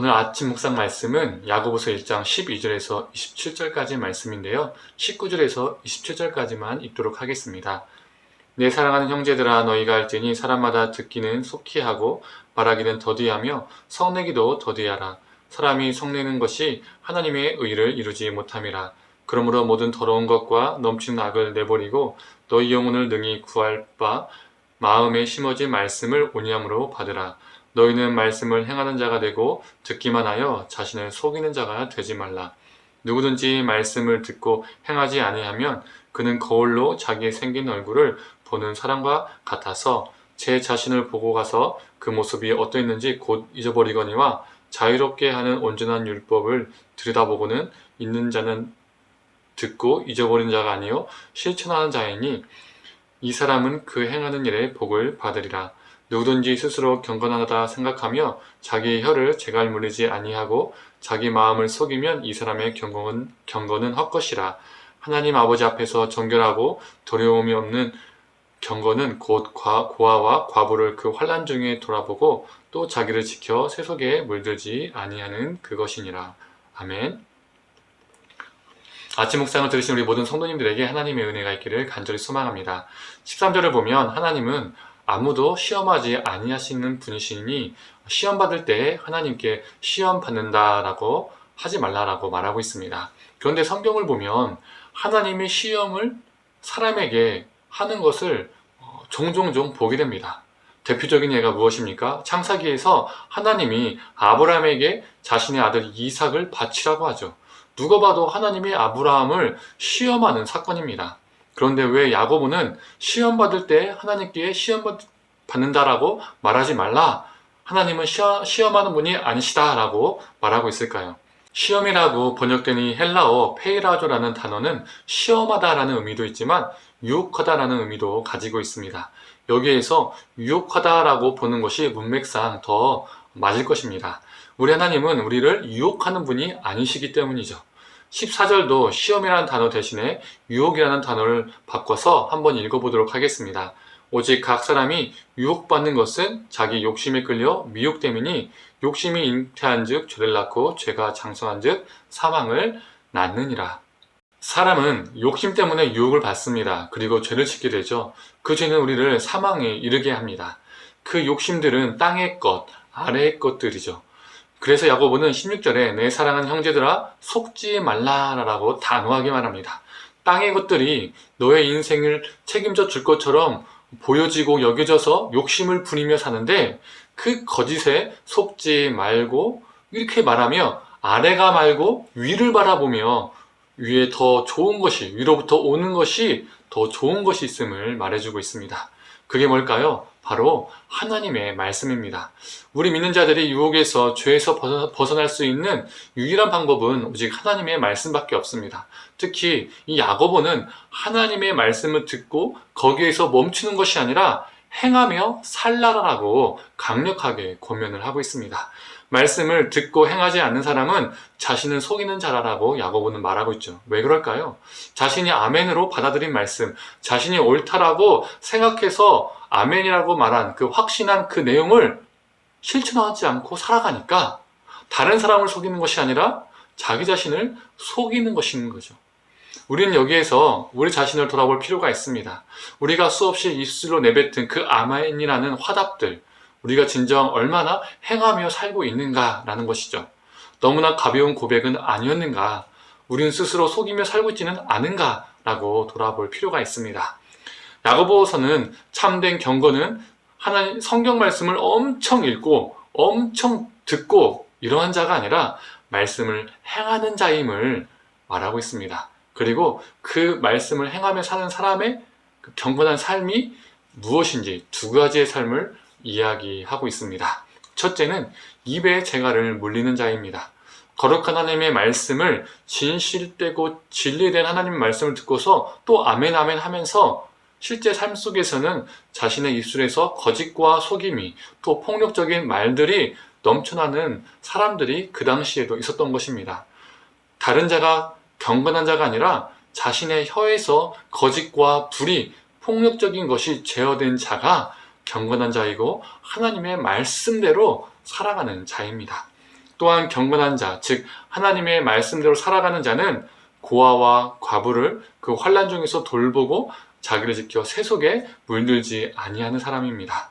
오늘 아침 묵상 말씀은 야고보서 1장 12절에서 27절까지 말씀인데요. 19절에서 27절까지만 읽도록 하겠습니다. 내 사랑하는 형제들아, 너희가 알지니 사람마다 듣기는 속히 하고 말하기는 더디하며 성내기도 더디하라. 사람이 성내는 것이 하나님의 의를 이루지 못함이라. 그러므로 모든 더러운 것과 넘치는 악을 내버리고 너희 영혼을 능히 구할 바 마음에 심어진 말씀을 온유함으로 받으라. 너희는 말씀을 행하는 자가 되고 듣기만 하여 자신을 속이는 자가 되지 말라. 누구든지 말씀을 듣고 행하지 아니하면 그는 거울로 자기의 생긴 얼굴을 보는 사람과 같아서 제 자신을 보고 가서 그 모습이 어떠했는지 곧 잊어버리거니와 자유롭게 하는 온전한 율법을 들여다보고는 있는 자는 듣고 잊어버린 자가 아니요 실천하는 자이니 이 사람은 그 행하는 일에 복을 받으리라. 누구든지 스스로 경건하다 생각하며 자기의 혀를 재갈 물리지 아니하고 자기 마음을 속이면 이 사람의 경건은 헛것이라. 하나님 아버지 앞에서 정결하고 두려움이 없는 경건은 곧 고아와 과부를 그 환난 중에 돌아보고 또 자기를 지켜 세속에 물들지 아니하는 그것이니라. 아멘. 아침 묵상을 들으신 우리 모든 성도님들에게 하나님의 은혜가 있기를 간절히 소망합니다. 13절을 보면 하나님은 아무도 시험하지 아니하시는 분이시니 시험 받을 때 하나님께 시험 받는다라고 하지 말라라고 말하고 있습니다. 그런데 성경을 보면 하나님의 시험을 사람에게 하는 것을 종종 보게 됩니다. 대표적인 예가 무엇입니까? 창세기에서 하나님이 아브라함에게 자신의 아들 이삭을 바치라고 하죠. 누가 봐도 하나님이 아브라함을 시험하는 사건입니다. 그런데 왜 야고보는 시험 받을 때 하나님께 시험 받는다라고 말하지 말라, 하나님은 시험하는 분이 아니시다라고 말하고 있을까요? 시험이라고 번역된 이 헬라어 페이라조라는 단어는 시험하다라는 의미도 있지만 유혹하다라는 의미도 가지고 있습니다. 여기에서 유혹하다라고 보는 것이 문맥상 더 맞을 것입니다. 우리 하나님은 우리를 유혹하는 분이 아니시기 때문이죠. 14절도 시험이라는 단어 대신에 유혹이라는 단어를 바꿔서 한번 읽어보도록 하겠습니다. 오직 각 사람이 유혹받는 것은 자기 욕심에 끌려 미혹됨이니 욕심이 잉태한 즉 죄를 낳고 죄가 장성한 즉 사망을 낳느니라. 사람은 욕심 때문에 유혹을 받습니다. 그리고 죄를 짓게 되죠. 그 죄는 우리를 사망에 이르게 합니다. 그 욕심들은 땅의 것, 아래의 것들이죠. 그래서 야고보는 16절에 내 사랑하는 형제들아 속지 말라라고 단호하게 말합니다. 땅의 것들이 너의 인생을 책임져 줄 것처럼 보여지고 여겨져서 욕심을 부리며 사는데 그 거짓에 속지 말고 이렇게 말하며 아래가 말고 위를 바라보며 위에 더 좋은 것이, 위로부터 오는 것이 더 좋은 것이 있음을 말해주고 있습니다. 그게 뭘까요? 바로 하나님의 말씀입니다. 우리 믿는 자들이 유혹에서 죄에서 벗어날 수 있는 유일한 방법은 오직 하나님의 말씀밖에 없습니다. 특히 이 야고보는 하나님의 말씀을 듣고 거기에서 멈추는 것이 아니라 행하며 살라라고 강력하게 권면을 하고 있습니다. 말씀을 듣고 행하지 않는 사람은 자신을 속이는 자라라고 야고보는 말하고 있죠. 왜 그럴까요? 자신이 아멘으로 받아들인 말씀, 자신이 옳다라고 생각해서 아멘이라고 말한 그 확신한 그 내용을 실천하지 않고 살아가니까 다른 사람을 속이는 것이 아니라 자기 자신을 속이는 것인 거죠. 우리는 여기에서 우리 자신을 돌아볼 필요가 있습니다. 우리가 수없이 입술로 내뱉은 그 아멘이라는 화답들, 우리가 진정 얼마나 행하며 살고 있는가라는 것이죠. 너무나 가벼운 고백은 아니었는가? 우리는 스스로 속이며 살고 있지는 않은가라고 돌아볼 필요가 있습니다. 야고보서는 참된 경건은 하나님 성경 말씀을 엄청 읽고 엄청 듣고 이러한 자가 아니라 말씀을 행하는 자임을 말하고 있습니다. 그리고 그 말씀을 행하며 사는 사람의 그 경건한 삶이 무엇인지 두 가지의 삶을 이야기하고 있습니다. 첫째는 입에 재갈을 물리는 자입니다. 거룩한 하나님의 말씀을 진실되고 진리된 하나님의 말씀을 듣고서 또 아멘 아멘 하면서 실제 삶 속에서는 자신의 입술에서 거짓과 속임이 또 폭력적인 말들이 넘쳐나는 사람들이 그 당시에도 있었던 것입니다. 다른 자가 경건한 자가 아니라 자신의 혀에서 거짓과 불의, 폭력적인 것이 제어된 자가 경건한 자이고 하나님의 말씀대로 살아가는 자입니다. 또한 경건한 자, 즉 하나님의 말씀대로 살아가는 자는 고아와 과부를 그 환난 중에서 돌보고 자기를 지켜 세속에 물들지 아니하는 사람입니다.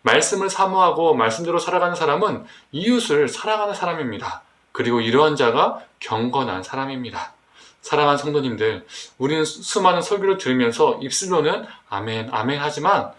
말씀을 사모하고 말씀대로 살아가는 사람은 이웃을 사랑하는 사람입니다. 그리고 이러한 자가 경건한 사람입니다. 사랑하는 성도님들, 우리는 수많은 설교를 들으면서 입술로는 아멘, 아멘 하지만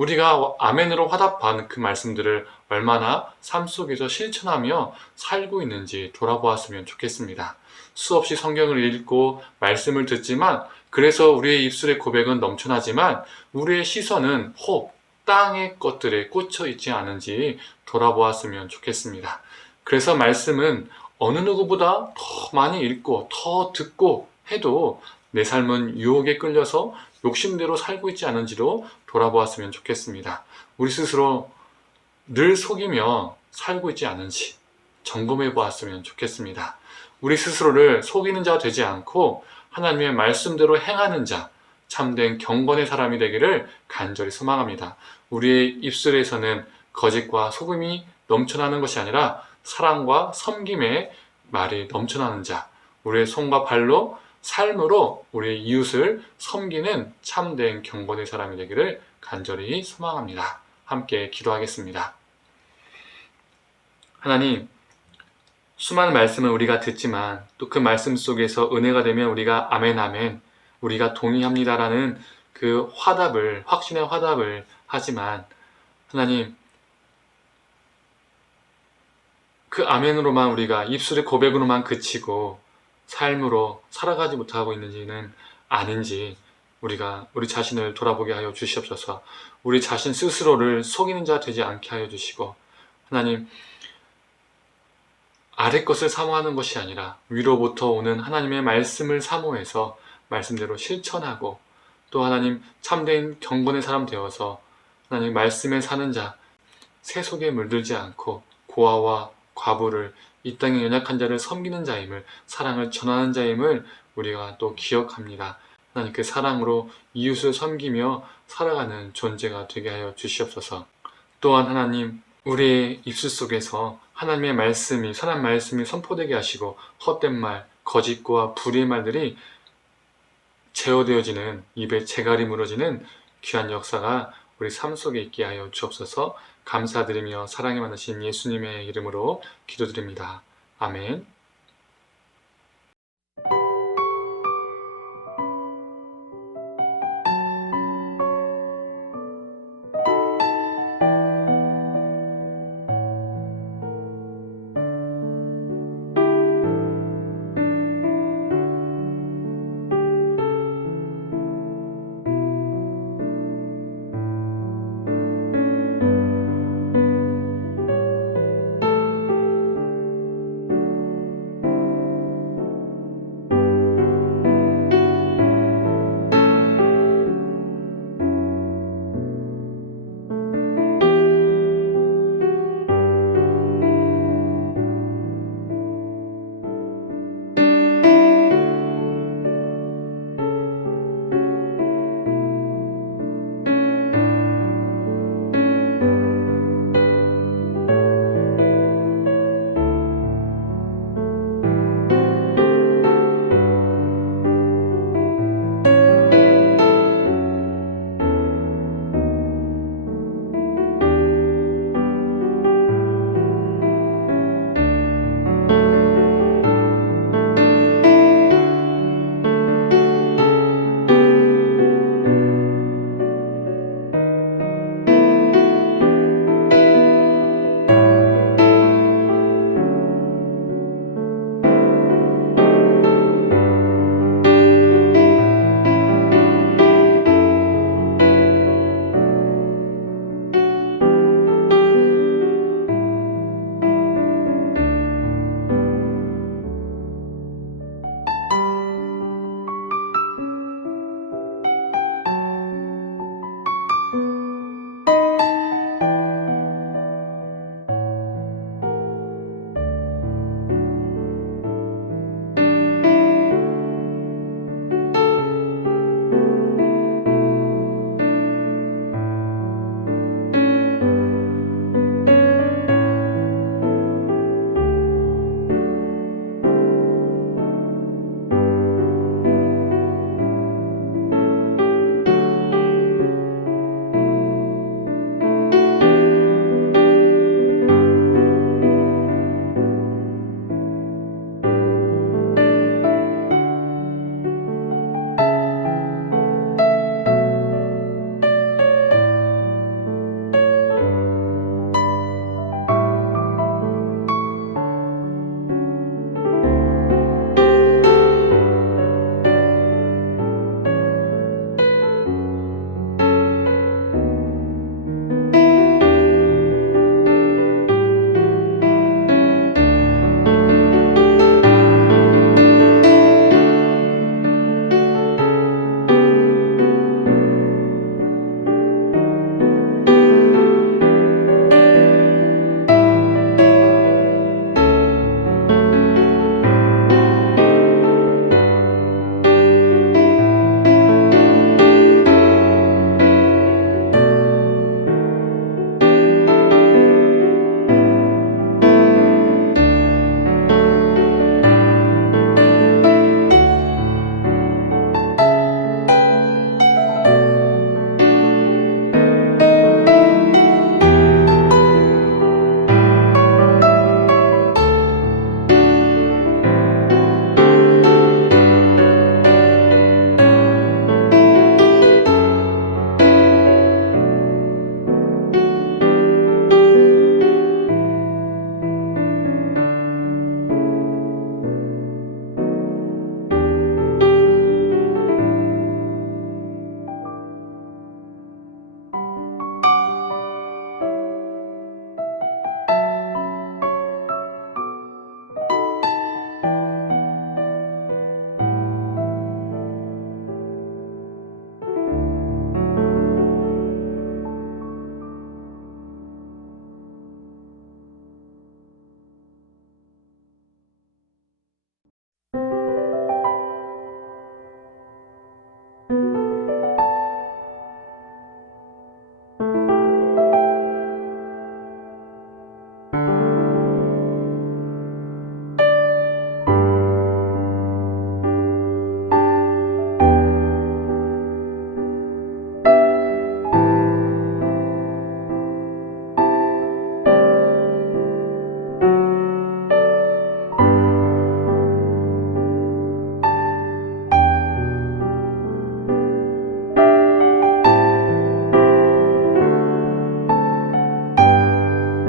우리가 아멘으로 화답한 그 말씀들을 얼마나 삶 속에서 실천하며 살고 있는지 돌아보았으면 좋겠습니다. 수없이 성경을 읽고 말씀을 듣지만 그래서 우리의 입술의 고백은 넘쳐나지만 우리의 시선은 혹 땅의 것들에 꽂혀 있지 않은지 돌아보았으면 좋겠습니다. 그래서 말씀은 어느 누구보다 더 많이 읽고 더 듣고 해도 내 삶은 유혹에 끌려서 욕심대로 살고 있지 않은지도 돌아보았으면 좋겠습니다. 우리 스스로 늘 속이며 살고 있지 않은지 점검해 보았으면 좋겠습니다. 우리 스스로를 속이는 자 되지 않고 하나님의 말씀대로 행하는 자, 참된 경건의 사람이 되기를 간절히 소망합니다. 우리의 입술에서는 거짓과 속음이 넘쳐나는 것이 아니라 사랑과 섬김의 말이 넘쳐나는 자, 우리의 손과 발로 삶으로 우리의 이웃을 섬기는 참된 경건의 사람이 되기를 간절히 소망합니다. 함께 기도하겠습니다. 하나님, 수많은 말씀을 우리가 듣지만 또 그 말씀 속에서 은혜가 되면 우리가 아멘 아멘, 우리가 동의합니다라는 그 화답을, 확신의 화답을 하지만 하나님, 그 아멘으로만 우리가 입술의 고백으로만 그치고 삶으로 살아가지 못하고 있는지는 아닌지 우리가 우리 자신을 돌아보게 하여 주시옵소서. 우리 자신 스스로를 속이는 자 되지 않게 하여 주시고 하나님, 아래 것을 사모하는 것이 아니라 위로부터 오는 하나님의 말씀을 사모해서 말씀대로 실천하고 또 하나님 참된 경건의 사람 되어서 하나님 말씀에 사는 자, 세속에 물들지 않고 고아와 과부를, 이 땅의 연약한 자를 섬기는 자임을, 사랑을 전하는 자임을 우리가 또 기억합니다. 하나님 그 사랑으로 이웃을 섬기며 살아가는 존재가 되게 하여 주시옵소서. 또한 하나님, 우리의 입술 속에서 하나님의 말씀이, 선한 말씀이 선포되게 하시고 헛된 말, 거짓과 불의의 말들이 제어되어지는, 입에 재갈이 무너지는 귀한 역사가 우리 삶 속에 있게 하여 주옵소서. 감사드리며 사랑에 많으신 예수님의 이름으로 기도드립니다. 아멘.